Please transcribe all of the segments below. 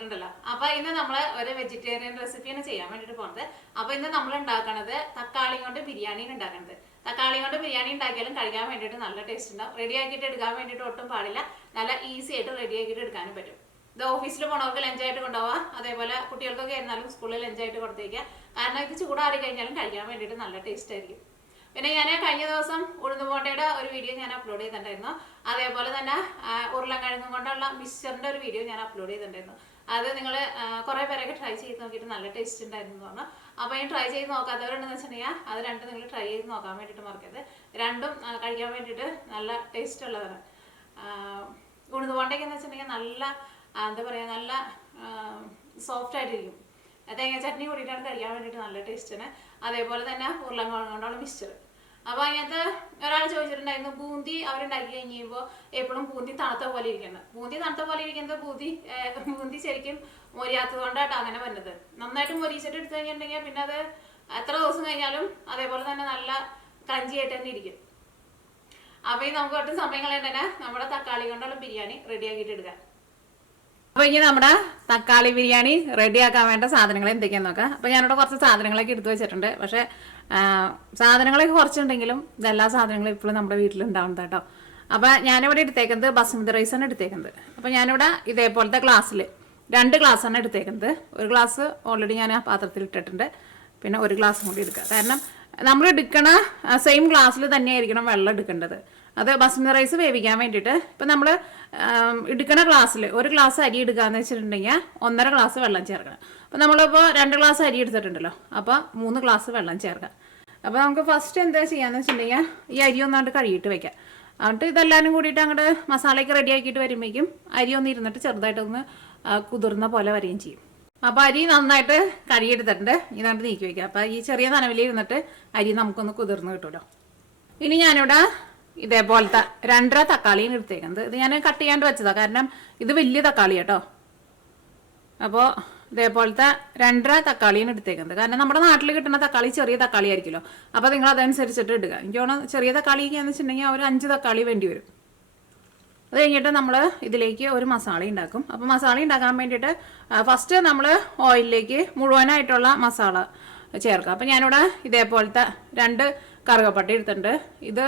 തുടങ്ങിയിട്ടുണ്ടല്ലോ. അപ്പോൾ ഇന്ന് നമ്മൾ ഒരു വെജിറ്റേറിയൻ റെസിപ്പിയാണ് ചെയ്യാൻ വേണ്ടിയിട്ട് പോകുന്നത്. അപ്പോൾ ഇന്ന് നമ്മൾ ഉണ്ടാക്കുന്നത് തക്കാളി കൊണ്ട് ബിരിയാണിയാണ് ഉണ്ടാക്കുന്നത്. തക്കാളി കൊണ്ട് ബിരിയാണി ഉണ്ടാക്കിയാലും കഴിക്കാൻ വേണ്ടിയിട്ട് നല്ല ടേസ്റ്റ് ഉണ്ടാവും. റെഡി ആക്കിയിട്ട് എടുക്കാൻ വേണ്ടിയിട്ട് ഒട്ടും പാടില്ല. നല്ല ഈസി ആയിട്ട് റെഡി ആക്കിയിട്ട് എടുക്കാനും പറ്റും. ഇത് ഓഫീസിൽ പോണവർക്ക് ലഞ്ചായിട്ട് കൊണ്ടുപോകാം. അതേപോലെ കുട്ടികൾക്കൊക്കെ ആയിരുന്നാലും സ്കൂളിൽ ലഞ്ചായിട്ട് കൊടുത്തേക്കുക. കാരണം ഇത് ചൂടാറി കഴിഞ്ഞാലും കഴിക്കാൻ വേണ്ടിയിട്ട് നല്ല ടേസ്റ്റ് ആയിരിക്കും. പിന്നെ ഞാൻ കഴിഞ്ഞ ദിവസം ഉഴുന്ന് ബോണ്ടയുടെ ഒരു വീഡിയോ ഞാൻ അപ്ലോഡ് ചെയ്തിട്ടുണ്ടായിരുന്നു. അതേപോലെ തന്നെ ഉരുളക്കിഴങ്ങും കൊണ്ടുള്ള മിക്സ്ചറിൻ്റെ ഒരു വീഡിയോ ഞാൻ അപ്ലോഡ് ചെയ്തിട്ടുണ്ടായിരുന്നു. അത് നിങ്ങൾ കുറേ പേരൊക്കെ ട്രൈ ചെയ്ത് നോക്കിയിട്ട് നല്ല ടേസ്റ്റ് ഉണ്ടായിരുന്നു എന്ന് പറഞ്ഞു. അപ്പോൾ ഈ ട്രൈ ചെയ്ത് നോക്കാത്തവരുണ്ടെന്ന് വെച്ചിട്ടുണ്ടെങ്കിൽ അത് രണ്ടും നിങ്ങൾ ട്രൈ ചെയ്ത് നോക്കാൻ വേണ്ടിയിട്ട് മറക്കരുത്. രണ്ടും കഴിക്കാൻ വേണ്ടിയിട്ട് നല്ല ടേസ്റ്റ് ഉള്ളതാണ്. ഉഴുന്ന് ബോണ്ടയൊക്കെ എന്ന് വെച്ചിട്ടുണ്ടെങ്കിൽ നല്ല എന്താ പറയുക, നല്ല സോഫ്റ്റ് ആയിട്ടിരിക്കും. തേങ്ങ ചട്നി കൂടിയിട്ടാണ് കഴിക്കാൻ വേണ്ടിയിട്ട് നല്ല ടേസ്റ്റാണ്. അതേപോലെ തന്നെ ഉരുളക്കിഴങ്ങ് കൊണ്ടുള്ള മിക്സ്ചർ. അപ്പോൾ അതിനകത്ത് ഒരാൾ ചോദിച്ചിട്ടുണ്ടായിരുന്നു, ബൂന്തി അവരുണ്ടാക്കി കഴിയുമ്പോൾ എപ്പോഴും ബൂന്തി തണുത്ത പോലെ ഇരിക്കുന്നത്. ബൂന്തി തണുത്ത പോലെ ഇരിക്കുന്നത് ബൂന്തി ശരിക്കും മൊരിയാത്തത് കൊണ്ടാട്ടോ അങ്ങനെ വരുന്നത്. നന്നായിട്ട് മൊരിച്ചിട്ട് എടുത്തു കഴിഞ്ഞിട്ടുണ്ടെങ്കിൽ പിന്നെ അത് എത്ര ദിവസം കഴിഞ്ഞാലും അതേപോലെ തന്നെ നല്ല ക്രഞ്ചി ആയിട്ട് തന്നെ ഇരിക്കും. അപ്പോൾ ഈ നമുക്ക് ഒട്ടും സമയം കളയണ്ടേ നമ്മുടെ തക്കാളി കൊണ്ടുള്ള ബിരിയാണി റെഡിയാക്കിയിട്ട് എടുക്കാം. അപ്പോൾ ഇനി നമ്മുടെ തക്കാളി ബിരിയാണി റെഡിയാക്കാൻ വേണ്ട സാധനങ്ങൾ എന്തൊക്കെയാണെന്ന് നോക്കാം. അപ്പോൾ ഞാനിവിടെ കുറച്ച് സാധനങ്ങളൊക്കെ എടുത്തു വെച്ചിട്ടുണ്ട്. പക്ഷേ സാധനങ്ങളൊക്കെ കുറച്ചുണ്ടെങ്കിലും ഇതെല്ലാ സാധനങ്ങളും ഇപ്പോഴും നമ്മുടെ വീട്ടിലുണ്ടാവുന്നത് കേട്ടോ. അപ്പോൾ ഞാനിവിടെ എടുത്തേക്കുന്നത് ബസ്മതി റൈസാണ് എടുത്തേക്കുന്നത്. അപ്പോൾ ഞാനിവിടെ ഇതേപോലത്തെ ഗ്ലാസ്സിൽ 2 ഗ്ലാസ്സാണ് എടുത്തേക്കുന്നത്. ഒരു ഗ്ലാസ് ഓൾറെഡി ഞാൻ ആ പാത്രത്തിൽ ഇട്ടിട്ടുണ്ട്. പിന്നെ ഒരു ഗ്ലാസ്സും കൂടി എടുക്കുക. കാരണം നമ്മൾ എടുക്കണ സെയിം ഗ്ലാസ്സിൽ തന്നെയായിരിക്കണം വെള്ളം എടുക്കേണ്ടത്. അത് ബസ്മതി റൈസ് വേവിക്കാൻ വേണ്ടിയിട്ട് ഇപ്പം നമ്മൾ എടുക്കണ ഗ്ലാസ്സിൽ ഒരു ഗ്ലാസ് അരി എടുക്കുകയെന്ന് വെച്ചിട്ടുണ്ടെങ്കിൽ 1.5 ഗ്ലാസ് വെള്ളം ചേർക്കണം. അപ്പോൾ നമ്മളിപ്പോൾ 2 ഗ്ലാസ് അരി എടുത്തിട്ടുണ്ടല്ലോ, അപ്പോൾ 3 ഗ്ലാസ് വെള്ളം ചേർക്കാം. അപ്പോൾ നമുക്ക് ഫസ്റ്റ് എന്താ ചെയ്യാന്ന് വെച്ചിട്ടുണ്ടെങ്കിൽ ഈ അരി ഒന്നാണ്ട് കഴുകിയിട്ട് വെക്കാം. എന്നിട്ട് ഇതെല്ലാവരും കൂടിയിട്ട് അങ്ങോട്ട് മസാലയൊക്കെ റെഡി ആക്കിയിട്ട് വരുമ്പോഴേക്കും അരി ഒന്ന് ഇരുന്നിട്ട് ചെറുതായിട്ടൊന്ന് കുതിർന്ന പോലെ വരികയും ചെയ്യും. അപ്പോൾ അരി നന്നായിട്ട് കഴുകിയെടുത്തിട്ടുണ്ട്. ഇതാണ്ട് നീക്കി വയ്ക്കുക. അപ്പോൾ ഈ ചെറിയ നനവിൽ ഇരുന്നിട്ട് അരി നമുക്കൊന്ന് കുതിർന്ന് കിട്ടുമല്ലോ. ഇനി ഞാനിവിടെ ഇതേപോലത്തെ 2.5 തക്കാളിയാണ് എടുത്തേക്കുന്നത്. ഇത് ഞാൻ കട്ട് ചെയ്യാണ്ട് വെച്ചതാണ്, കാരണം ഇത് വലിയ തക്കാളി കേട്ടോ. അപ്പോൾ ഇതേപോലത്തെ 2.5 തക്കാളിയാണ് എടുത്തേക്കുന്നത്. കാരണം നമ്മുടെ നാട്ടിൽ കിട്ടുന്ന തക്കാളി ചെറിയ തക്കാളി ആയിരിക്കുമല്ലോ. അപ്പോൾ നിങ്ങൾ അതനുസരിച്ചിട്ട് ഇടുക. എനിക്ക് തോന്നുന്നു ചെറിയ തക്കാളിക്കാന്ന് വെച്ചിട്ടുണ്ടെങ്കിൽ ഒരു 5 തക്കാളി വേണ്ടി വരും. അത് കഴിഞ്ഞിട്ട് നമ്മൾ ഇതിലേക്ക് ഒരു മസാല ഉണ്ടാക്കും. അപ്പോൾ മസാല ഉണ്ടാക്കാൻ വേണ്ടിയിട്ട് ഫസ്റ്റ് നമ്മൾ ഓയിലിലേക്ക് മുഴുവനായിട്ടുള്ള മസാല ചേർക്കാം. അപ്പോൾ ഞാനിവിടെ ഇതേപോലത്തെ 2 കറുകപ്പട്ട എടുത്തിട്ടുണ്ട്. ഇത്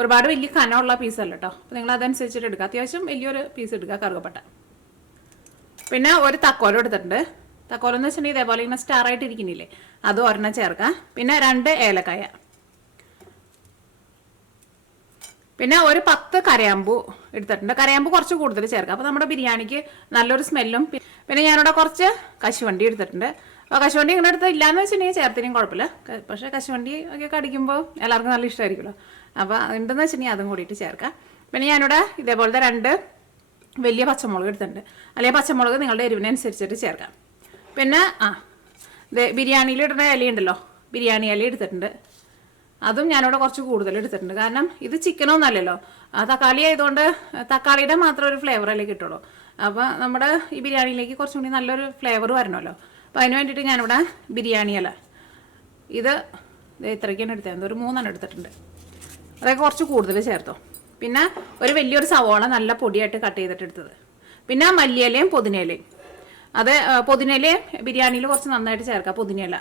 ഒരുപാട് വലിയ കനമുള്ള പീസല്ല കേട്ടോ. അപ്പോൾ നിങ്ങൾ അതനുസരിച്ചിട്ട് എടുക്കുക. അത്യാവശ്യം വലിയൊരു പീസ് എടുക്കുക കറുകപ്പട്ട. പിന്നെ ഒരു തക്കോലം എടുത്തിട്ടുണ്ട്. തക്കോലം എന്ന് വെച്ചിട്ടുണ്ടെങ്കിൽ ഇതേപോലെ ഇങ്ങനെ സ്റ്റാർ ആയിട്ട് ഇരിക്കുന്നില്ലേ, അത് ഒരെണ്ണം ചേർക്കാം. പിന്നെ 2 ഏലക്കായ, പിന്നെ ഒരു 10 കരയാമ്പൂ എടുത്തിട്ടുണ്ട്. കരയാമ്പൂ കുറച്ച് കൂടുതൽ ചേർക്കാം. അപ്പോൾ നമ്മുടെ ബിരിയാണിക്ക് നല്ലൊരു സ്മെല്ലും. പിന്നെ ഞാനിവിടെ കുറച്ച് കശുവണ്ടി എടുത്തിട്ടുണ്ട്. അപ്പോൾ കശുവണ്ടി ഇങ്ങനെ എടുത്ത് ഇല്ലയെന്ന് വെച്ചിട്ടുണ്ടെങ്കിൽ ചേർത്തിനും കുഴപ്പമില്ല. പക്ഷേ കശുവണ്ടി ഒക്കെ കടിക്കുമ്പോൾ എല്ലാവർക്കും നല്ല ഇഷ്ടമായിരിക്കുമല്ലോ. അപ്പോൾ ഉണ്ടെന്ന് വെച്ചിട്ടുണ്ടെങ്കിൽ അതും കൂടിയിട്ട് ചേർക്കാം. പിന്നെ ഞാനിവിടെ ഇതേപോലത്തെ 2 വലിയ പച്ചമുളക് എടുത്തിട്ടുണ്ട്. അല്ലെങ്കിൽ പച്ചമുളക് നിങ്ങളുടെ എരിവിനനുസരിച്ചിട്ട് ചേർക്കാം. പിന്നെ ബിരിയാണിയിൽ ഇടുന്ന ഇലയുണ്ടല്ലോ, ബിരിയാണി ഇല എടുത്തിട്ടുണ്ട്. അതും ഞാനിവിടെ കുറച്ച് കൂടുതൽ എടുത്തിട്ടുണ്ട്. കാരണം ഇത് ചിക്കനൊന്നല്ലല്ലോ, തക്കാളി ആയതുകൊണ്ട് തക്കാളിയുടെ മാത്രം ഒരു ഫ്ലേവറല്ലേ കിട്ടുള്ളൂ. അപ്പോൾ നമ്മുടെ ഈ ബിരിയാണിയിലേക്ക് കുറച്ചും കൂടി നല്ലൊരു ഫ്ലേവർ വരണമല്ലോ. അപ്പോൾ അതിന് വേണ്ടിയിട്ട് ഞാനിവിടെ ബിരിയാണി ഇല ഇത് ഇത്രയ്ക്കാണ് എടുത്തത്. ഒരു 3 എടുത്തിട്ടുണ്ട്. അതൊക്കെ കുറച്ച് കൂടുതൽ ചേർത്തോ. പിന്നെ ഒരു വലിയൊരു സവോള നല്ല പൊടിയായിട്ട് കട്ട് ചെയ്തിട്ട് എടുത്തത്. പിന്നെ മല്ലിയിലയും പുതിനയിലയും. അത് പുതിനയിലയും ബിരിയാണിയിൽ കുറച്ച് നന്നായിട്ട് ചേർക്കാം. പുതിനയില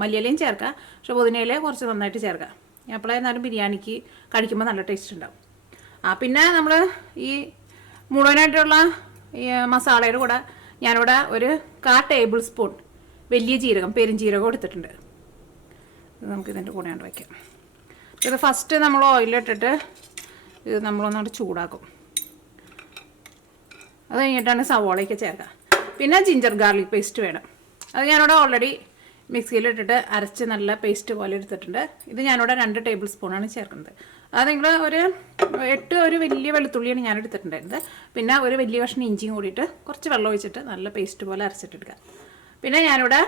മല്ലിയിലയും ചേർക്കാം, പക്ഷെ പുതിനയില കുറച്ച് നന്നായിട്ട് ചേർക്കാം. എപ്പോഴായിരുന്നാലും ബിരിയാണിക്ക് കഴിക്കുമ്പോൾ നല്ല ടേസ്റ്റ് ഉണ്ടാവും. പിന്നെ നമ്മൾ ഈ മുഴുവനായിട്ടുള്ള ഈ മസാലയുടെ കൂടെ ഞാനിവിടെ ഒരു 1/4 ടേബിൾ സ്പൂൺ വലിയ ജീരകം, പെരുംജീരകം എടുത്തിട്ടുണ്ട്. ഇത് നമുക്ക് ഇതിൻ്റെ കൂടെ കൊണ്ട് വയ്ക്കാം. ഇത് ഫസ്റ്റ് നമ്മൾ ഓയിലിട്ടിട്ട് ഇത് നമ്മളൊന്നോട്ട് ചൂടാക്കും. അത് കഴിഞ്ഞിട്ടാണ് സവോളയൊക്കെ ചേർക്കുക. പിന്നെ ജിഞ്ചർ ഗാർലിക് പേസ്റ്റ് വേണം. അത് ഞാനിവിടെ ഓൾറെഡി മിക്സിയിലിട്ടിട്ട് അരച്ച് നല്ല പേസ്റ്റ് പോലെ എടുത്തിട്ടുണ്ട്. ഇത് ഞാനിവിടെ 2 ടേബിൾ സ്പൂണാണ് ചേർക്കുന്നത്. അത് നിങ്ങൾ ഒരു 8 ഒരു വലിയ വെളുത്തുള്ളിയാണ് ഞാൻ എടുത്തിട്ടുണ്ടായിരുന്നത്. പിന്നെ ഒരു വലിയ കഷ്ണം ഇഞ്ചിയും കൂടിയിട്ട് കുറച്ച് വെള്ളം ഒഴിച്ചിട്ട് നല്ല പേസ്റ്റ് പോലെ അരച്ചിട്ടെടുക്കുക. പിന്നെ ഞാനിവിടെ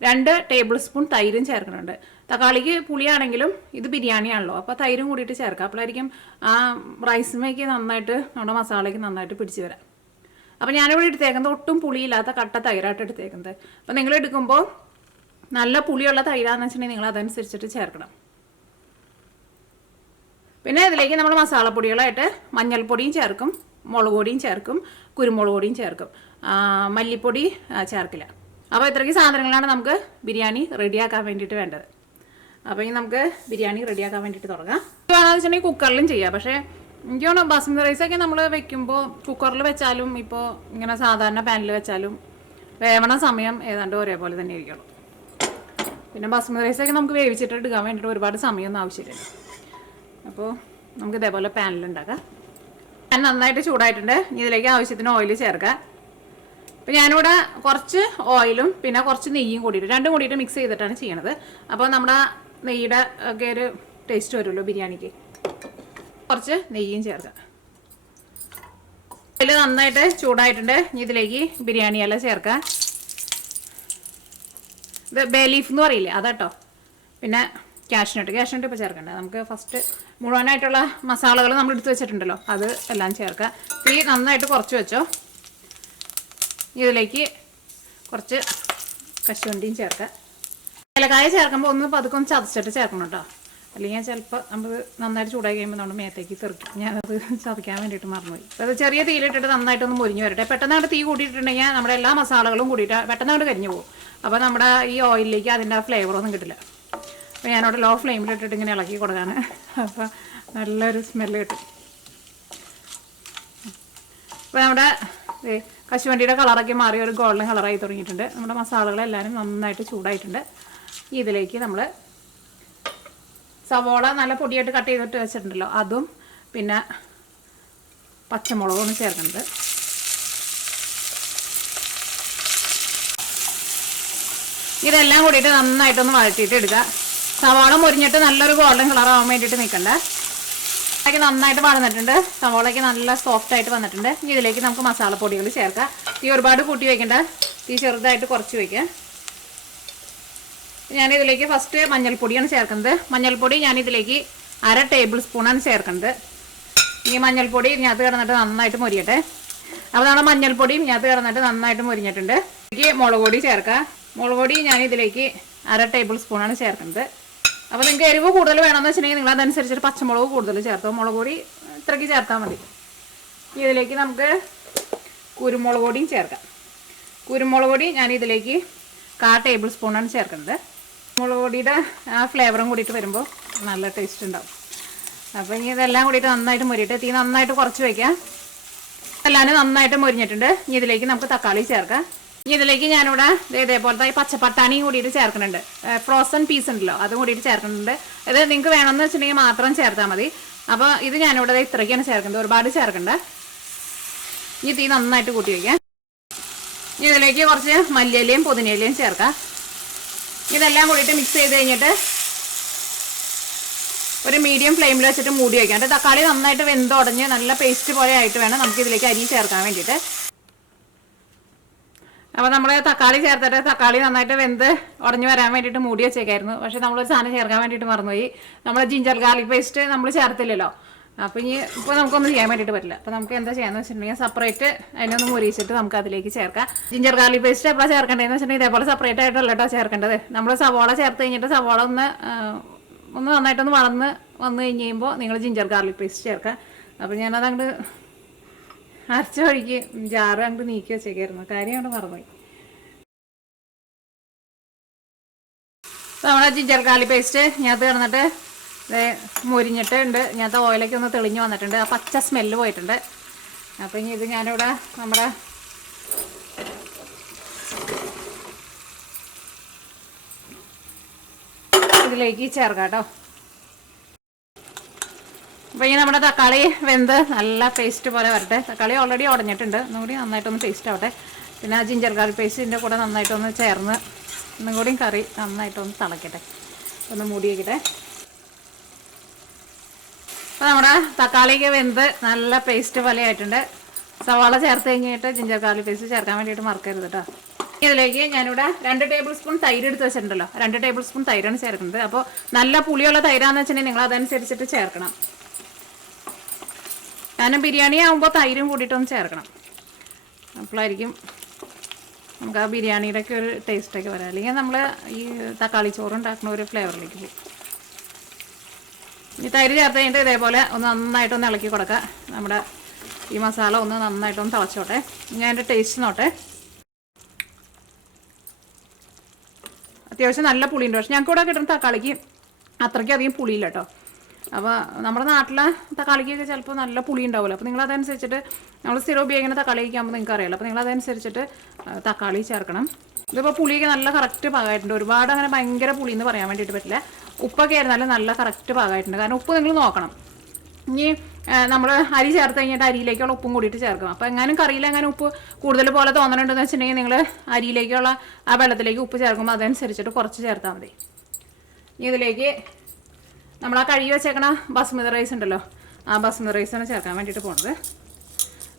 2 ടേബിൾ സ്പൂൺ തൈരും ചേർക്കുന്നുണ്ട്. തക്കാളിക്ക് പുളിയാണെങ്കിലും ഇത് ബിരിയാണിയാണല്ലോ, അപ്പോൾ തൈരും കൂടിയിട്ട് ചേർക്കാം. അപ്പോഴായിരിക്കും ആ റൈസുമേക്ക് നന്നായിട്ട് നമ്മുടെ മസാലയ്ക്ക് നന്നായിട്ട് പിടിച്ച് വരാം. അപ്പോൾ ഞാനിവിടെ എടുത്തേക്കുന്നത് ഒട്ടും പുളിയില്ലാത്ത കട്ട തൈരായിട്ട് എടുത്തേക്കുന്നത്. അപ്പോൾ നിങ്ങൾ എടുക്കുമ്പോൾ നല്ല പുളിയുള്ള തൈരാന്ന് വെച്ചിട്ടുണ്ടെങ്കിൽ നിങ്ങൾ അതനുസരിച്ചിട്ട് ചേർക്കണം. പിന്നെ ഇതിലേക്ക് നമ്മൾ മസാലപ്പൊടികളായിട്ട് മഞ്ഞൾപ്പൊടിയും ചേർക്കും, മുളക് പൊടിയും ചേർക്കും, കുരുമുളക് പൊടിയും ചേർക്കും. മല്ലിപ്പൊടി ചേർക്കില്ല. അപ്പോൾ ഇത്രയ്ക്ക് സാധനങ്ങളാണ് നമുക്ക് ബിരിയാണി റെഡിയാക്കാൻ വേണ്ടിയിട്ട് വേണ്ടത്. അപ്പോൾ ഇനി നമുക്ക് ബിരിയാണി റെഡിയാക്കാൻ വേണ്ടിയിട്ട് തുടങ്ങാം. വേണമെന്ന് വെച്ചിട്ടുണ്ടെങ്കിൽ കുക്കറിലും ചെയ്യാം. പക്ഷേ എനിക്ക് തോന്നുന്നു ബസ്മതി റൈസൊക്കെ നമ്മൾ വെക്കുമ്പോൾ കുക്കറിൽ വെച്ചാലും ഇപ്പോൾ ഇങ്ങനെ സാധാരണ പാനിൽ വെച്ചാലും വേവണ സമയം ഏതാണ്ട് ഒരേപോലെ തന്നെ ഇരിക്കുള്ളൂ. പിന്നെ ബസ്മതി റൈസൊക്കെ നമുക്ക് വേവിച്ചിട്ട് എടുക്കാൻ വേണ്ടിയിട്ട് ഒരുപാട് സമയമൊന്നും ആവശ്യമില്ല. അപ്പോൾ നമുക്ക് ഇതേപോലെ പാനിലുണ്ടാക്കാം. പാൻ നന്നായിട്ട് ചൂടായിട്ടുണ്ട്. ഇനി ഇതിലേക്ക് ആവശ്യത്തിന് ഓയിൽ ചേർക്കാം. അപ്പോൾ ഞാനിവിടെ കുറച്ച് ഓയിലും പിന്നെ കുറച്ച് നെയ്യും കൂടിയിട്ട് രണ്ടും കൂടിയിട്ട് മിക്സ് ചെയ്തിട്ടാണ് ചെയ്യണത്. അപ്പോൾ നമ്മുടെ നെയ്യുടെ ഒക്കെ ഒരു ടേസ്റ്റ് വരുമല്ലോ ബിരിയാണിക്ക്. കുറച്ച് നെയ്യും ചേർക്കാം. ഓയിൽ നന്നായിട്ട് ചൂടായിട്ടുണ്ട്. ഇനി ഇതിലേക്ക് ബിരിയാണി ഇല ചേർക്കാം. ഇത് ബേ ലീഫ് എന്ന് പറയില്ലേ അതാട്ടോ. പിന്നെ കാഷ്നട്ട് ഇപ്പോൾ ചേർക്കണ്ട. നമുക്ക് ഫസ്റ്റ് മുഴുവനായിട്ടുള്ള മസാലകൾ നമ്മൾ എടുത്ത് വെച്ചിട്ടുണ്ടല്ലോ അത് എല്ലാം ചേർക്കാം. തീ നന്നായിട്ട് കുറച്ച് വെച്ചോ. ഇതിലേക്ക് കുറച്ച് കശുവണ്ടിയും ചേർക്കാം. ഏലക്കായ ചേർക്കുമ്പോൾ ഒന്ന് പതുക്കെ ഒന്ന് ചതച്ചിട്ട് ചേർക്കണം കേട്ടോ. അല്ലെങ്കിൽ ചിലപ്പോൾ നമ്മൾ നന്നായിട്ട് ചൂടായി കഴിയുമ്പോൾ നമ്മുടെ മേത്തേക്ക് തെറിക്കും. ഞാനത് ചതയ്ക്കാൻ വേണ്ടിയിട്ട് മറന്നുപോയി. അത് ചെറിയ തീയിലിട്ടിട്ട് നന്നായിട്ടൊന്ന് മുരിഞ്ഞ് വരട്ടെ. പെട്ടെന്ന് അങ്ങോട്ട് തീ കൂട്ടിയിട്ടുണ്ടെങ്കിൽ നമ്മുടെ എല്ലാ മസാലകളും കൂടിയിട്ട് പെട്ടെന്ന് അങ്ങോട്ട് കരിഞ്ഞു പോകും. അപ്പോൾ നമ്മുടെ ഈ ഓയിലിലേക്ക് അതിൻ്റെ ഫ്ലേവറൊന്നും കിട്ടില്ല. അപ്പോൾ ഞാനവിടെ ലോ ഫ്ലെയിമിലിട്ടിട്ട് ഇങ്ങനെ ഇളക്കി കൊടുക്കാണ്. അപ്പോൾ നല്ലൊരു സ്മെല്ല് കിട്ടും. അപ്പോൾ നമ്മുടെ കശുവണ്ടിയുടെ കളറൊക്കെ മാറി ഒരു ഗോൾഡൻ കളറായി തുടങ്ങിയിട്ടുണ്ട്. നമ്മുടെ മസാലകളെല്ലാവരും നന്നായിട്ട് ചൂടായിട്ടുണ്ട്. ഇതിലേക്ക് നമ്മൾ സവോള നല്ല പൊടിയായിട്ട് കട്ട് ചെയ്തിട്ട് വെച്ചിട്ടുണ്ടല്ലോ അതും പിന്നെ പച്ചമുളകും ചേർക്കുന്നത്. ഇതെല്ലാം കൂടിയിട്ട് നന്നായിട്ടൊന്ന് വഴറ്റിയിട്ട് എടുക്കുക. സവാള മുരിഞ്ഞിട്ട് നല്ലൊരു ഗോൾഡൻ കളറാവാൻ വേണ്ടിയിട്ട് നിൽക്കണ്ട. അതിലേക്ക് നന്നായിട്ട് വളർന്നിട്ടുണ്ട്. സവാളയ്ക്ക് നല്ല സോഫ്റ്റ് ആയിട്ട് വന്നിട്ടുണ്ട്. ഇതിലേക്ക് നമുക്ക് മസാലപ്പൊടികൾ ചേർക്കാം. തീ ഒരുപാട് കൂട്ടി വയ്ക്കേണ്ട. തീ ചെറുതായിട്ട് കുറച്ച് വയ്ക്കുക. ഞാനിതിലേക്ക് ഫസ്റ്റ് മഞ്ഞൾപ്പൊടിയാണ് ചേർക്കുന്നത്. മഞ്ഞൾപ്പൊടി ഞാനിതിലേക്ക് 1/2 ടേബിൾ സ്പൂണാണ് ചേർക്കുന്നത്. ഈ മഞ്ഞൾപ്പൊടി ഇതിനകത്ത് കിടന്നിട്ട് നന്നായിട്ട് മൊരിയട്ടെ. അപ്പോൾ നമ്മുടെ മഞ്ഞൾപ്പൊടിയും ഇതിനകത്ത് കിടന്നിട്ട് നന്നായിട്ട് മൊരിഞ്ഞിട്ടുണ്ട്. ഇതിലേക്ക് മുളക് പൊടി ചേർക്കാം. മുളക് പൊടി ഞാനിതിലേക്ക് 1/2 ടേബിൾ സ്പൂണാണ് ചേർക്കുന്നത്. അപ്പോൾ നിങ്ങൾക്ക് എരിവ് കൂടുതൽ വേണമെന്ന് വെച്ചിട്ടുണ്ടെങ്കിൽ നിങ്ങൾ അതനുസരിച്ചിട്ട് പച്ചമുളക് കൂടുതൽ ചേർത്തോ. മുളക് പൊടി ഇത്രയ്ക്ക് ചേർത്താൽ മതി. ഇതിലേക്ക് നമുക്ക് കുരുമുളക് പൊടിയും ചേർക്കാം. കുരുമുളക് പൊടി ഞാനിതിലേക്ക് 1/4 ടേബിൾ സ്പൂണാണ് ചേർക്കുന്നത്. മുളക് പൊടിയുടെ ആ ഫ്ലേവറും കൂടിയിട്ട് വരുമ്പോൾ നല്ല ടേസ്റ്റ് ഉണ്ടാവും. അപ്പോൾ ഇനി ഇതെല്ലാം കൂടിയിട്ട് നന്നായിട്ട് മൊരിയിട്ട് തീ നന്നായിട്ട് കുറച്ച് വയ്ക്കാം. എല്ലാം നന്നായിട്ട് മൊരിഞ്ഞിട്ടുണ്ട്. ഇനി ഇതിലേക്ക് നമുക്ക് തക്കാളി ചേർക്കാം. ഇനി ഇതിലേക്ക് ഞാനിവിടെ ഇതേപോലത്തെ പച്ചപ്പട്ടാണിയും കൂടിയിട്ട് ചേർക്കുന്നുണ്ട്. ഫ്രോസൺ പീസ് ഉണ്ടല്ലോ അതും കൂടിയിട്ട് ചേർക്കുന്നുണ്ട്. ഇത് നിങ്ങൾക്ക് വേണമെന്ന് വെച്ചിട്ടുണ്ടെങ്കിൽ മാത്രം ചേർത്താൽ മതി. അപ്പോൾ ഇത് ഞാനിവിടെ ഇത്രയ്ക്കാണ് ചേർക്കുന്നത്. ഒരുപാട് ചേർക്കണ്ട. ഈ തീ നന്നായിട്ട് കൂട്ടി വയ്ക്കാം. ഇനി ഇതിലേക്ക് കുറച്ച് മല്ലിയിലയും പുതിനയിലയും ചേർക്കാം. ഇതെല്ലാം കൂടിയിട്ട് മിക്സ് ചെയ്ത് കഴിഞ്ഞിട്ട് ഒരു മീഡിയം ഫ്ലെയിമിൽ വെച്ചിട്ട് മൂടി വയ്ക്കാം. തക്കാളി നന്നായിട്ട് വെന്തുടഞ്ഞ് നല്ല പേസ്റ്റ് പോലെ ആയിട്ട് വേണം നമുക്ക് ഇതിലേക്ക് അരി ചേർക്കാൻ വേണ്ടിയിട്ട്. അപ്പോൾ നമ്മൾ തക്കാളി ചേർത്തിട്ട് തക്കാളി നന്നായിട്ട് വെന്ത് ഉടഞ്ഞ് വരാൻ വേണ്ടിയിട്ട് മൂടി വെച്ചേക്കായിരുന്നു. പക്ഷേ നമ്മളൊരു സാധനം ചേർക്കാൻ വേണ്ടിയിട്ട് മറന്നുപോയി. നമ്മൾ ജിഞ്ചർ ഗാർലിക് പേസ്റ്റ് നമ്മൾ ചേർത്തില്ലല്ലോ. അപ്പോൾ ഇനി ഇപ്പോൾ നമുക്കൊന്നും ചെയ്യാൻ വേണ്ടിയിട്ട് പറ്റില്ല. അപ്പോൾ നമുക്ക് എന്താ ചെയ്യാന്ന് വെച്ചിട്ടുണ്ടെങ്കിൽ സെപ്പറേറ്റ് അതിനൊന്ന് മുരിച്ചിട്ട് നമുക്ക് അതിലേക്ക് ചേർക്കാം. ജിഞ്ചർ ഗാർലിക് പേസ്റ്റ് എപ്പോഴാണ് ചേർക്കേണ്ടതെന്ന് വെച്ചിട്ടുണ്ടെങ്കിൽ ഇതേപോലെ സെപ്പറേറ്റ് ആയിട്ടല്ല കേട്ടോ ചേർക്കേണ്ടത്. നമ്മൾ സവാള ചേർത്ത് കഴിഞ്ഞിട്ട് സവാള ഒന്ന് നന്നായിട്ടൊന്ന് വന്നു കഴിയുമ്പോൾ നിങ്ങൾ ജിഞ്ചർ ഗാർലിക് പേസ്റ്റ് ചേർക്കാം. അപ്പോൾ ഞാനത് അങ്ങോട്ട് അരച്ച വഴിക്ക് ജാറ് അങ്ങോട്ട് നീക്കി വെച്ചേക്കായിരുന്നു. കാര്യം അങ്ങോട്ട് മറന്നുപോയി. നമ്മുടെ ജിഞ്ചർ ഗാർലിക് പേസ്റ്റ് ഞാനത് കിടന്നിട്ട് മുരിഞ്ഞിട്ടുണ്ട്. ഞാനത്തെ ഓയിലേക്ക് ഒന്ന് തെളിഞ്ഞ് വന്നിട്ടുണ്ട്. ആ പച്ച സ്മെല്ല് പോയിട്ടുണ്ട്. അപ്പോൾ ഇനി ഇത് ഞാനിവിടെ നമ്മുടെ ഇതിലേക്ക് ചേർക്കാം കേട്ടോ. അപ്പോൾ ഇനി നമ്മുടെ തക്കാളി വെന്ത് നല്ല പേസ്റ്റ് പോലെ വരട്ടെ. തക്കാളി ഓൾറെഡി ഉടഞ്ഞിട്ടുണ്ട്. ഒന്നുകൂടി നന്നായിട്ടൊന്ന് പേസ്റ്റ് ആവട്ടെ. പിന്നെ ആ ജിഞ്ചർ ഗാർലിക് പേസ്റ്റിൻ്റെ കൂടെ നന്നായിട്ടൊന്ന് ചേർന്ന് ഒന്നും കൂടിയും കറി നന്നായിട്ടൊന്ന് തിളക്കട്ടെ. ഒന്ന് മൂടി വയ്ക്കട്ടെ. അപ്പോൾ നമ്മുടെ തക്കാളിക്ക് വെന്ത് നല്ല പേസ്റ്റ് പോലെ ആയിട്ടുണ്ട്. സവാള ചേർത്ത് കഴിഞ്ഞിട്ട് ജിഞ്ചർ ഗാർലിക് പേസ്റ്റ് ചേർക്കാൻ വേണ്ടിയിട്ട് മറക്കരുത് കേട്ടോ. ഇതിലേക്ക് ഞാനിവിടെ 2 ടേബിൾ സ്പൂൺ തൈര് എടുത്ത് വെച്ചിട്ടുണ്ടല്ലോ. 2 ടേബിൾ സ്പൂൺ തൈരാണ് ചേർക്കുന്നത്. അപ്പോൾ നല്ല പുളിയുള്ള തൈരാന്ന് വെച്ചിട്ടുണ്ടെങ്കിൽ നിങ്ങൾ അതനുസരിച്ചിട്ട് ചേർക്കണം. കാരണം ബിരിയാണി ആകുമ്പോൾ തൈരും കൂടിയിട്ടൊന്ന് ചേർക്കണം. അപ്പോഴായിരിക്കും നമുക്ക് ആ ബിരിയാണിയുടെ ഒക്കെ ഒരു ടേസ്റ്റൊക്കെ വരാം. അല്ലെങ്കിൽ നമ്മൾ ഈ തക്കാളി ചോറ് ഉണ്ടാക്കുന്ന ഒരു ഫ്ലേവറിലേക്ക് പോകും. ഈ തൈര് ചേർത്ത് കഴിഞ്ഞിട്ട് ഇതേപോലെ ഒന്ന് നന്നായിട്ടൊന്ന് ഇളക്കി കൊടുക്കുക. നമ്മുടെ ഈ മസാല ഒന്ന് നന്നായിട്ടൊന്ന് തിളച്ചോട്ടെ. ഞാൻ എൻ്റെ ടേസ്റ്റ് നോട്ടെ. അത്യാവശ്യം നല്ല പുളിയുണ്ട്. പക്ഷെ ഞങ്ങൾക്ക് ഇവിടെ കിട്ടുന്ന തക്കാളിക്ക് അത്രയ്ക്ക് അധികം പുളിയില്ല കേട്ടോ. അപ്പോൾ നമ്മുടെ നാട്ടിലെ തക്കാളിക്കൊക്കെ ചിലപ്പോൾ നല്ല പുളി ഉണ്ടാവുമല്ലോ. അപ്പോൾ നിങ്ങളതനുസരിച്ചിട്ട് നമ്മൾ സ്ഥിരം ഉപയോഗിക്കുന്ന തക്കാളി കഴിക്കുമ്പോൾ നിങ്ങൾക്ക് അറിയാമല്ലോ. അപ്പോൾ നിങ്ങളതനുസരിച്ചിട്ട് തക്കാളി ചേർക്കണം. ഇതിപ്പോൾ പുളിയൊക്കെ നല്ല കറക്റ്റ് പാകമായിട്ടുണ്ട്. ഒരുപാട് അങ്ങനെ ഭയങ്കര പുളി എന്ന് പറയാൻ വേണ്ടിയിട്ട് പറ്റില്ല. ഉപ്പൊക്കെ ആയിരുന്നാലും നല്ല കറക്റ്റ് പാകമായിട്ടുണ്ട്. കാരണം ഉപ്പ് നിങ്ങൾ നോക്കണം. ഇനി നമ്മൾ അരി ചേർത്ത് കഴിഞ്ഞിട്ട് അരിയിലേക്കുള്ള ഉപ്പും കൂടിയിട്ട് ചേർക്കും. അപ്പോൾ എങ്ങാനും കറിയിൽ എങ്ങനെ ഉപ്പ് കൂടുതൽ പോലെ തോന്നണുണ്ടെന്ന് വെച്ചിട്ടുണ്ടെങ്കിൽ നിങ്ങൾ അരിയിലേക്കുള്ള ആ വെള്ളത്തിലേക്ക് ഉപ്പ് ചേർക്കുമ്പോൾ അതനുസരിച്ചിട്ട് കുറച്ച് ചേർത്താൽ മതി. ഇനി ഇതിലേക്ക് നമ്മൾ ആ കഴുകി വെച്ചേക്കണ ബസ്മതി റൈസ് ഉണ്ടല്ലോ, ആ ബസ്മതി റൈസാണ് ചേർക്കാൻ വേണ്ടിയിട്ട് പോകുന്നത്.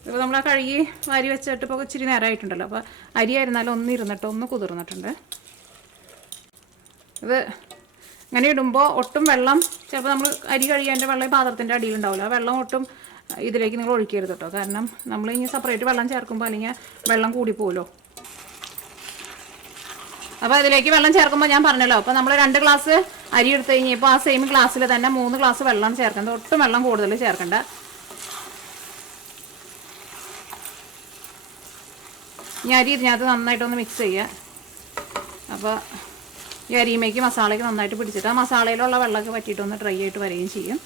ഇപ്പോൾ നമ്മൾ ആ കഴുകി വാരി വെച്ചിട്ട് ഇപ്പോൾ ഇച്ചിരി നേരമായിട്ടുണ്ടല്ലോ. അപ്പോൾ അരി ആയിരുന്നാലും ഒന്ന് ഇരുന്നിട്ട് ഒന്ന് കുതിർന്നിട്ടുണ്ട്. ഇത് ഇങ്ങനെ ഇടുമ്പോൾ ഒട്ടും വെള്ളം, ചിലപ്പോൾ നമ്മൾ അരി കഴുകിയതിൻ്റെ വെള്ളം ഈ പാത്രത്തിൻ്റെ അടിയിലുണ്ടാവില്ല. ആ വെള്ളം ഒട്ടും ഇതിലേക്ക് നിങ്ങൾ ഒഴിക്കരുത് കേട്ടോ. കാരണം നമ്മൾ ഇനി സെപ്പറേറ്റ് വെള്ളം ചേർക്കുമ്പോൾ അല്ലെങ്കിൽ വെള്ളം കൂടിപ്പോകുമല്ലോ. അപ്പോൾ അതിലേക്ക് വെള്ളം ചേർക്കുമ്പോൾ ഞാൻ പറഞ്ഞല്ലോ, അപ്പോൾ നമ്മൾ 2 ഗ്ലാസ് അരി എടുത്ത് കഴിഞ്ഞപ്പോൾ ആ സെയിം ഗ്ലാസ്സിൽ തന്നെ 3 ഗ്ലാസ് വെള്ളം ചേർക്കുന്നത്. ഒട്ടും വെള്ളം കൂടുതൽ ചേർക്കണ്ട. ഈ അരി ഇതിനകത്ത് നന്നായിട്ടൊന്ന് മിക്സ് ചെയ്യുക. അപ്പോൾ ഈ അരിയുമേക്ക് മസാലയ്ക്ക് നന്നായിട്ട് പിടിച്ചിട്ട് ആ മസാലയിലുള്ള വെള്ളമൊക്കെ പറ്റിയിട്ടൊന്ന് ഡ്രൈ ആയിട്ട് വരികയും ചെയ്യും.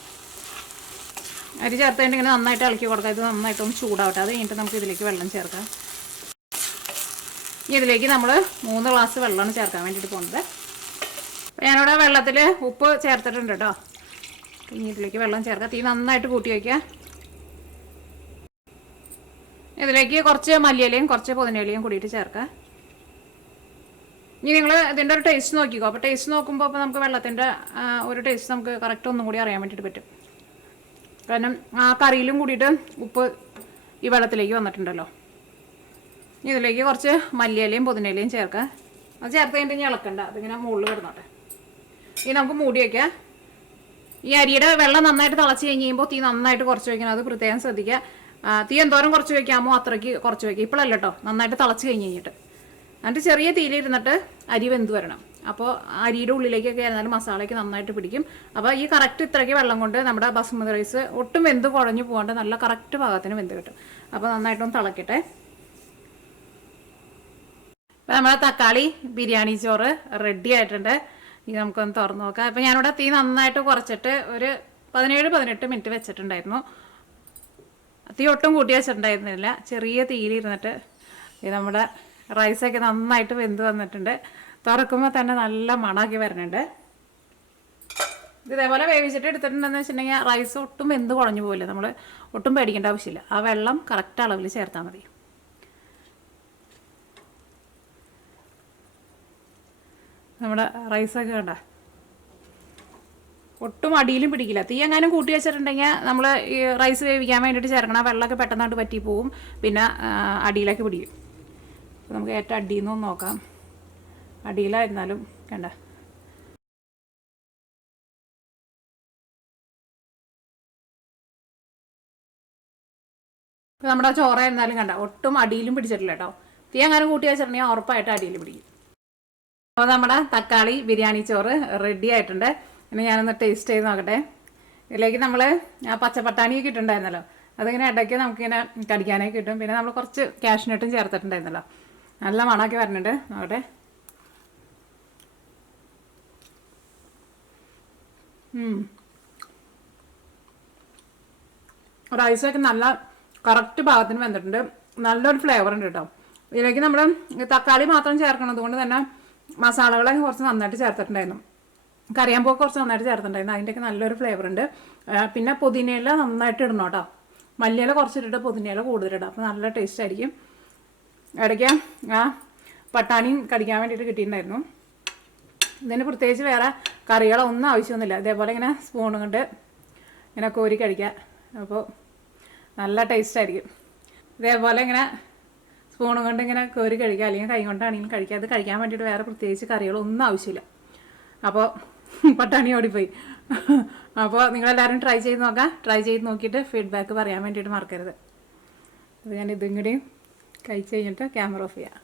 അരി ചേർത്തതിൻ്റെ ഇങ്ങനെ നന്നായിട്ട് ഇളക്കി കൊടുക്കുക. ഇത് നന്നായിട്ടൊന്ന് ചൂടാവട്ടെ. അത് കഴിഞ്ഞിട്ട് നമുക്ക് ഇതിലേക്ക് വെള്ളം ചേർക്കാം. ഇതിലേക്ക് നമ്മൾ 3 ഗ്ലാസ് വെള്ളമാണ് ചേർക്കാൻ വേണ്ടിയിട്ട് പോകുന്നത്. ഞാനിവിടെ വെള്ളത്തിൽ ഉപ്പ് ചേർത്തിട്ടുണ്ട് കേട്ടോ. ഇനി ഇതിലേക്ക് വെള്ളം ചേർക്കാം. തീ നന്നായിട്ട് കൂട്ടി വയ്ക്കുക. ഇതിലേക്ക് കുറച്ച് മല്ലിയിലയും കുറച്ച് പുതിനയിലയും കൂടിയിട്ട് ചേർക്കുക. ഇനി നിങ്ങൾ ഇതിൻ്റെ ഒരു ടേസ്റ്റ് നോക്കിക്കോ. അപ്പോൾ ടേസ്റ്റ് നോക്കുമ്പോൾ അപ്പോൾ നമുക്ക് വെള്ളത്തിൻ്റെ ഒരു ടേസ്റ്റ് നമുക്ക് കറക്റ്റ് ഒന്നും കൂടി അറിയാൻ വേണ്ടിയിട്ട് പറ്റും. കാരണം ആ കറിയിലും കൂടിയിട്ട് ഉപ്പ് ഈ വെള്ളത്തിലേക്ക് വന്നിട്ടുണ്ടല്ലോ. ഇതിലേക്ക് കുറച്ച് മല്ലിയിലയും പുതിനയിലയും ചേർക്കുക. അത് ചേർത്ത് കഴിഞ്ഞിട്ട് ഇനി ഇളക്കണ്ട. അതിങ്ങനെ മുകളിൽ കിടന്നോട്ടെ. ഇനി നമുക്ക് മൂടി വയ്ക്കാം. ഈ അരിയുടെ വെള്ളം നന്നായിട്ട് തിളച്ച് കഴിയുമ്പോൾ തീ നന്നായിട്ട് കുറച്ച് വയ്ക്കണം. അത് പ്രത്യേകം ശ്രദ്ധിക്കുക. തീ എന്തോരം കുറച്ച് വയ്ക്കാമോ അത്രയ്ക്ക് കുറച്ച് വയ്ക്കുക. ഇപ്പോഴല്ല കേട്ടോ, നന്നായിട്ട് തിളച്ച് കഴിഞ്ഞിട്ട് എന്നിട്ട് ചെറിയ തീയിലിരുന്നിട്ട് അരി വെന്ത് വരണം. അപ്പോൾ അരിയുടെ ഉള്ളിലേക്കൊക്കെ ആയിരുന്നാലും മസാലയ്ക്ക് നന്നായിട്ട് പിടിക്കും. അപ്പോൾ ഈ കറക്റ്റ് ഇത്രയ്ക്ക് വെള്ളം കൊണ്ട് നമ്മുടെ ബസ്മതി റൈസ് ഒട്ടും വെന്ത് കുഴഞ്ഞു പോകാണ്ട് നല്ല കറക്റ്റ് പാകത്തിന് വെന്ത് കിട്ടും. അപ്പോൾ നന്നായിട്ടൊന്ന് തിളക്കട്ടെ. അപ്പോൾ നമ്മുടെ തക്കാളി ബിരിയാണി ചോറ് റെഡി ആയിട്ടുണ്ട്. ഇത് നമുക്കൊന്ന് തുറന്ന് നോക്കാം. അപ്പോൾ ഞാനിവിടെ തീ നന്നായിട്ട് കുറച്ചിട്ട് ഒരു 17-18 മിനിറ്റ് വെച്ചിട്ടുണ്ടായിരുന്നു. തീ ഒട്ടും കൂട്ടി വെച്ചിട്ടുണ്ടായിരുന്നില്ല. ചെറിയ തീയിലിരുന്നിട്ട് ഇത് നമ്മുടെ റൈസൊക്കെ നന്നായിട്ട് വെന്ത് വന്നിട്ടുണ്ട്. തുറക്കുമ്പോൾ തന്നെ നല്ല മണമാക്കി വരുന്നുണ്ട്. ഇതേപോലെ വേവിച്ചിട്ട് എടുത്തിട്ടുണ്ടെന്ന് വെച്ചിട്ടുണ്ടെങ്കിൽ റൈസ് ഒട്ടും വെന്ത് കുഴഞ്ഞു പോകില്ല. നമ്മൾ ഒട്ടും പേടിക്കേണ്ട ആവശ്യമില്ല. ആ വെള്ളം കറക്റ്റ് അളവിൽ ചേർത്താൽ മതി. നമ്മുടെ റൈസൊക്കെ കണ്ട ഒട്ടും അടിയിലും പിടിക്കില്ല. തീ എങ്ങാനും കൂട്ടി വെച്ചിട്ടുണ്ടെങ്കിൽ നമ്മൾ ഈ റൈസ് വേവിക്കാൻ വേണ്ടിയിട്ട് ചേർക്കണം. വെള്ളമൊക്കെ പെട്ടെന്നായിട്ട് പറ്റി പോവും. പിന്നെ അടിയിലേക്ക് പിടിക്കും. അപ്പോൾ നമുക്ക് ഏറ്റവും അടിയിൽ നിന്നൊന്ന് നോക്കാം. അടിയിലായിരുന്നാലും കണ്ട ഇപ്പോൾ നമ്മുടെ ചോറായിരുന്നാലും കണ്ട ഒട്ടും അടിയിലും പിടിച്ചിട്ടില്ല കേട്ടോ. തീ എങ്ങാനും കൂട്ടി വെച്ചിട്ടുണ്ടെങ്കിൽ ഉറപ്പായിട്ട് അടിയിൽ പിടിക്കും. അപ്പോൾ നമ്മുടെ തക്കാളി ബിരിയാണി ചോറ് റെഡി ആയിട്ടുണ്ട്. ഇനി ഞാനൊന്ന് ടേസ്റ്റ് ചെയ്ത് നോക്കട്ടെ. ഇതിലേക്ക് നമ്മൾ ആ പച്ചപ്പട്ടാണിയൊക്കെ ഇട്ടുണ്ടായിരുന്നല്ലോ, അതിങ്ങനെ ഇടയ്ക്ക് നമുക്കിങ്ങനെ കടിക്കാനൊക്കെ കിട്ടും. പിന്നെ നമ്മൾ കുറച്ച് കാഷ്നട്ടും ചേർത്തിട്ടുണ്ടായിരുന്നല്ലോ. നല്ല മണമൊക്കെ വരുന്നുണ്ട്. നോക്കട്ടെ. റൈസൊക്കെ നല്ല കറക്റ്റ് പാകത്തിന് വെന്തിട്ടുണ്ട്. നല്ലൊരു ഫ്ലേവർ ഉണ്ട് കേട്ടോ. ഇതിലേക്ക് നമ്മൾ തക്കാളി മാത്രം ചേർക്കണത് കൊണ്ട് തന്നെ മസാലകളൊക്കെ കുറച്ച് നന്നായിട്ട് ചേർത്തിട്ടുണ്ടായിരുന്നു. കറിയാമ്പോ കുറച്ച് നന്നായിട്ട് ചേർത്തിട്ടുണ്ടായിരുന്നു. അതിൻ്റെയൊക്കെ നല്ലൊരു ഫ്ലേവർ ഉണ്ട്. പിന്നെ പുതിനയില നന്നായിട്ട് ഇടണം കേട്ടോ. മല്ലിയില കുറച്ചിട്ടിട്ട് പുതിനയില കൂടുതലിടാം. അപ്പോൾ നല്ല ടേസ്റ്റ് ആയിരിക്കും. ഇടയ്ക്ക് ആ പട്ടാണിയും കടിക്കാൻ വേണ്ടിയിട്ട് കിട്ടിയിട്ടുണ്ടായിരുന്നു. ഇതിന് പ്രത്യേകിച്ച് വേറെ കറികളൊന്നും ആവശ്യമൊന്നുമില്ല. ഇതേപോലെ ഇങ്ങനെ സ്പൂൺ കൊണ്ട് ഇങ്ങനെ കോരി കഴിക്കുക. അപ്പോൾ നല്ല ടേസ്റ്റ് ആയിരിക്കും. ഇതേപോലെ ഇങ്ങനെ സ്പൂണും കൊണ്ട് ഇങ്ങനെ കോരി കഴിക്കുക, അല്ലെങ്കിൽ കൈ കൊണ്ടാണെങ്കിലും കഴിക്കുക. അത് കഴിക്കാൻ വേണ്ടിയിട്ട് വേറെ പ്രത്യേകിച്ച് കറികളൊന്നും ആവശ്യമില്ല. അപ്പോൾ പട്ടാണി ഓടിപ്പോയി. അപ്പോൾ നിങ്ങളെല്ലാവരും ട്രൈ ചെയ്ത് നോക്കാം. ട്രൈ ചെയ്ത് നോക്കിയിട്ട് ഫീഡ്ബാക്ക് പറയാൻ വേണ്ടിയിട്ട് മറക്കരുത്. അപ്പോൾ ഞാൻ ഇതും കൂടി കഴിച്ച് കഴിഞ്ഞിട്ട് ക്യാമറ ഓഫ് ചെയ്യാം.